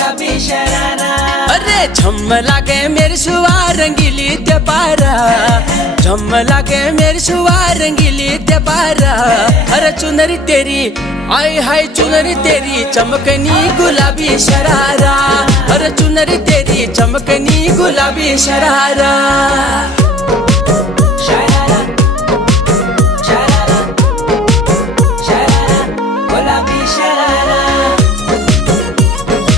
गुलाबी शरारा। अरे झम लागे मेरी सुआ रंगीली ते पारा, झम लागे मेरी सुआ रंगीली ते पारा। अरे चुनरी तेरी आय हाय चुनरी तेरी चमकनी गुलाबी शरारा। अरे चुनरी तेरी चमकनी गुलाबी शरारा।